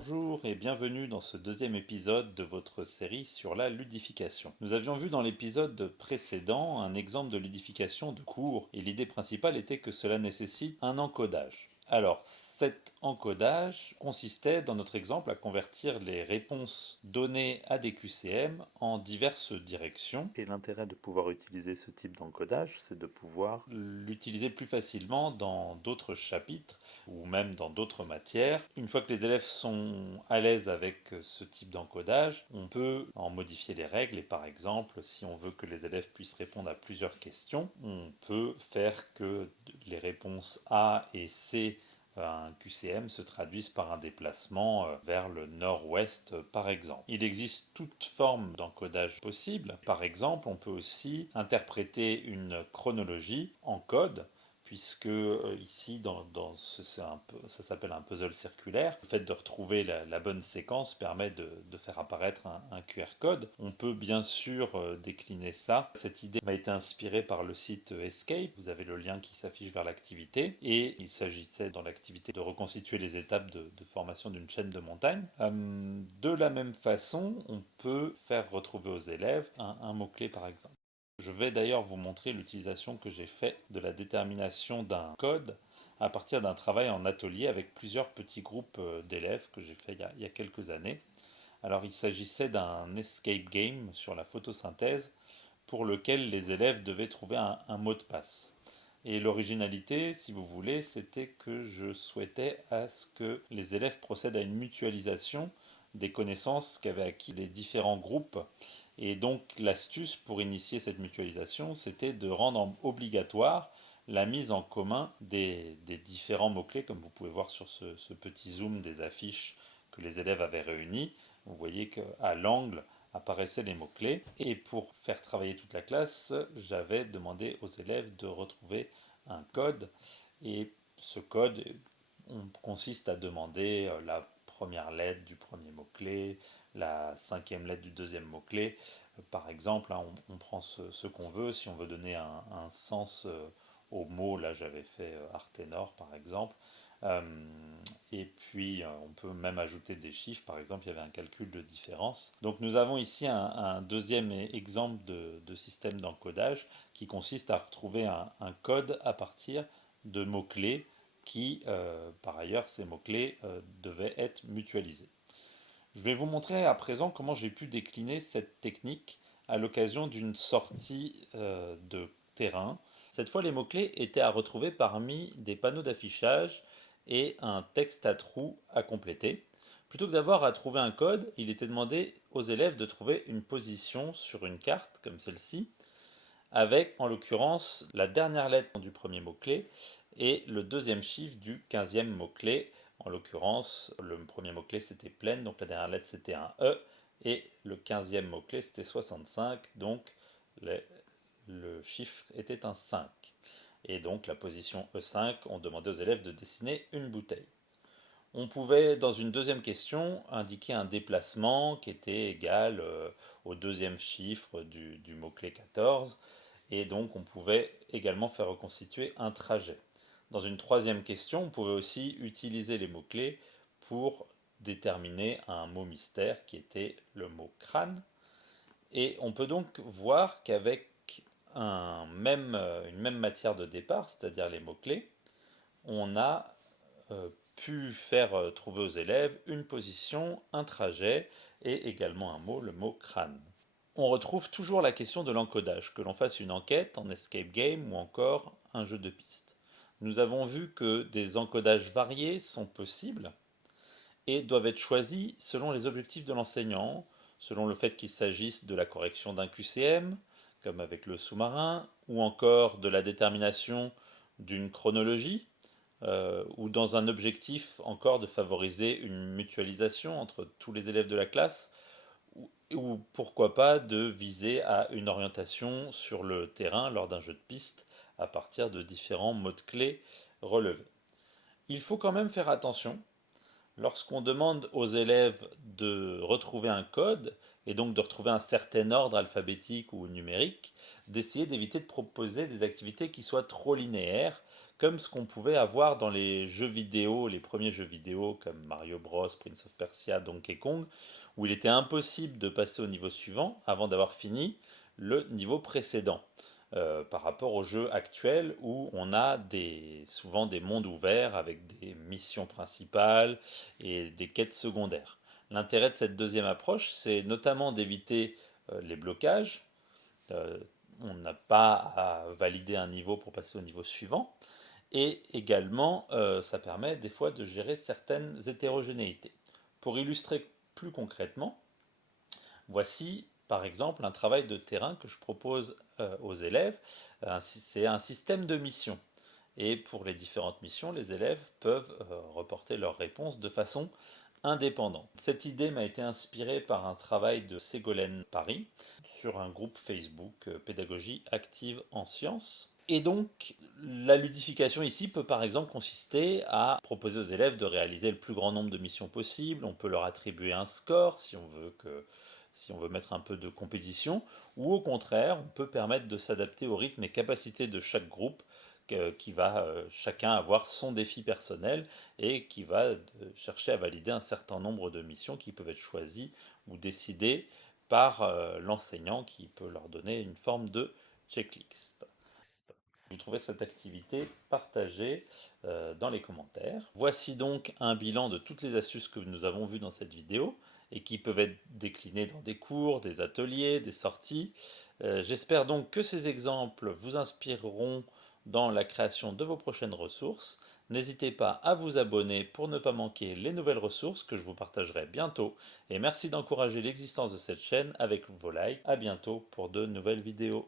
Bonjour et bienvenue dans ce deuxième épisode de votre série sur la ludification. Nous avions vu dans l'épisode précédent un exemple de ludification de cours et l'idée principale était que cela nécessite un encodage. Alors, cet encodage consistait dans notre exemple à convertir les réponses données à des QCM en diverses directions. Et l'intérêt de pouvoir utiliser ce type d'encodage, c'est de pouvoir l'utiliser plus facilement dans d'autres chapitres ou même dans d'autres matières. Une fois que les élèves sont à l'aise avec ce type d'encodage, on peut en modifier les règles et par exemple, si on veut que les élèves puissent répondre à plusieurs questions, on peut faire que les réponses A et C un QCM se traduisent par un déplacement vers le nord-ouest par exemple. Il existe toute forme d'encodage possible. Par exemple, on peut aussi interpréter une chronologie en code puisque ici, ça s'appelle un puzzle circulaire. Le fait de retrouver la bonne séquence permet de faire apparaître un QR code. On peut bien sûr décliner ça. Cette idée m'a été inspirée par le site Escape. Vous avez le lien qui s'affiche vers l'activité. Et il s'agissait dans l'activité de reconstituer les étapes de formation d'une chaîne de montagne. De la même façon, on peut faire retrouver aux élèves un mot-clé par exemple. Je vais d'ailleurs vous montrer l'utilisation que j'ai faite de la détermination d'un code à partir d'un travail en atelier avec plusieurs petits groupes d'élèves que j'ai fait il y a quelques années. Alors il s'agissait d'un escape game sur la photosynthèse pour lequel les élèves devaient trouver un mot de passe. Et l'originalité, si vous voulez, c'était que je souhaitais à ce que les élèves procèdent à une mutualisation des connaissances qu'avaient acquis les différents groupes. Et donc l'astuce pour initier cette mutualisation, c'était de rendre obligatoire la mise en commun des différents mots-clés, comme vous pouvez voir sur ce petit zoom des affiches que les élèves avaient réunies. Vous voyez qu'à l'angle apparaissaient les mots-clés. Et pour faire travailler toute la classe, j'avais demandé aux élèves de retrouver un code. Et ce code consiste à demander la première lettre du premier mot-clé, la cinquième lettre du deuxième mot-clé. Par exemple, hein, on prend ce qu'on veut. Si on veut donner un sens au mot, là j'avais fait Arténor par exemple. Euh, et puis on peut même ajouter des chiffres, par exemple il y avait un calcul de différence. Donc nous avons ici un deuxième exemple de système d'encodage qui consiste à retrouver un code à partir de mots-clés qui, par ailleurs, ces mots-clés devaient être mutualisés. Je vais vous montrer à présent comment j'ai pu décliner cette technique à l'occasion d'une sortie de terrain. Cette fois, les mots-clés étaient à retrouver parmi des panneaux d'affichage et un texte à trous à compléter. Plutôt que d'avoir à trouver un code, il était demandé aux élèves de trouver une position sur une carte, comme celle-ci, avec en l'occurrence la dernière lettre du premier mot-clé et le deuxième chiffre du 15e mot-clé. En l'occurrence, le premier mot-clé c'était pleine, donc la dernière lettre c'était un E, et le 15e mot-clé c'était 65, donc le chiffre était un 5. Et donc la position E5, on demandait aux élèves de dessiner une bouteille. On pouvait, dans une deuxième question, indiquer un déplacement qui était égal au deuxième chiffre du mot-clé 14, et donc on pouvait également faire reconstituer un trajet. Dans une troisième question, on pouvait aussi utiliser les mots-clés pour déterminer un mot mystère qui était le mot crâne. Et on peut donc voir qu'avec une même matière de départ, c'est-à-dire les mots-clés, on a pu faire trouver aux élèves une position, un trajet et également un mot, le mot crâne. On retrouve toujours la question de l'encodage, que l'on fasse une enquête en escape game ou encore un jeu de piste. Nous avons vu que des encodages variés sont possibles et doivent être choisis selon les objectifs de l'enseignant, selon le fait qu'il s'agisse de la correction d'un QCM, comme avec le sous-marin, ou encore de la détermination d'une chronologie, ou dans un objectif encore de favoriser une mutualisation entre tous les élèves de la classe, ou pourquoi pas de viser à une orientation sur le terrain lors d'un jeu de piste à partir de différents mots-clés relevés. Il faut quand même faire attention lorsqu'on demande aux élèves de retrouver un code, et donc de retrouver un certain ordre alphabétique ou numérique, d'essayer d'éviter de proposer des activités qui soient trop linéaires, comme ce qu'on pouvait avoir dans les jeux vidéo, les premiers jeux vidéo comme Mario Bros, Prince of Persia, Donkey Kong, où il était impossible de passer au niveau suivant avant d'avoir fini le niveau précédent. Par rapport aux jeux actuels où on a souvent des mondes ouverts avec des missions principales et des quêtes secondaires. L'intérêt de cette deuxième approche, c'est notamment d'éviter les blocages. Euh, on n'a pas à valider un niveau pour passer au niveau suivant. Et également, ça permet des fois de gérer certaines hétérogénéités. Pour illustrer plus concrètement, voici par exemple un travail de terrain que je propose aux élèves. C'est un système de missions. Et pour les différentes missions, les élèves peuvent reporter leurs réponses de façon indépendante. Cette idée m'a été inspirée par un travail de Ségolène Paris sur un groupe Facebook Pédagogie active en sciences. Et donc, la ludification ici peut par exemple consister à proposer aux élèves de réaliser le plus grand nombre de missions possible. On peut leur attribuer un score si on veut mettre un peu de compétition, ou au contraire, on peut permettre de s'adapter au rythme et capacités de chaque groupe qui va chacun avoir son défi personnel et qui va chercher à valider un certain nombre de missions qui peuvent être choisies ou décidées par l'enseignant qui peut leur donner une forme de checklist. Vous trouvez cette activité partagée dans les commentaires. Voici donc un bilan de toutes les astuces que nous avons vues dans cette vidéo et qui peuvent être déclinées dans des cours, des ateliers, des sorties. J'espère donc que ces exemples vous inspireront dans la création de vos prochaines ressources. N'hésitez pas à vous abonner pour ne pas manquer les nouvelles ressources que je vous partagerai bientôt. Et merci d'encourager l'existence de cette chaîne avec vos likes. A bientôt pour de nouvelles vidéos.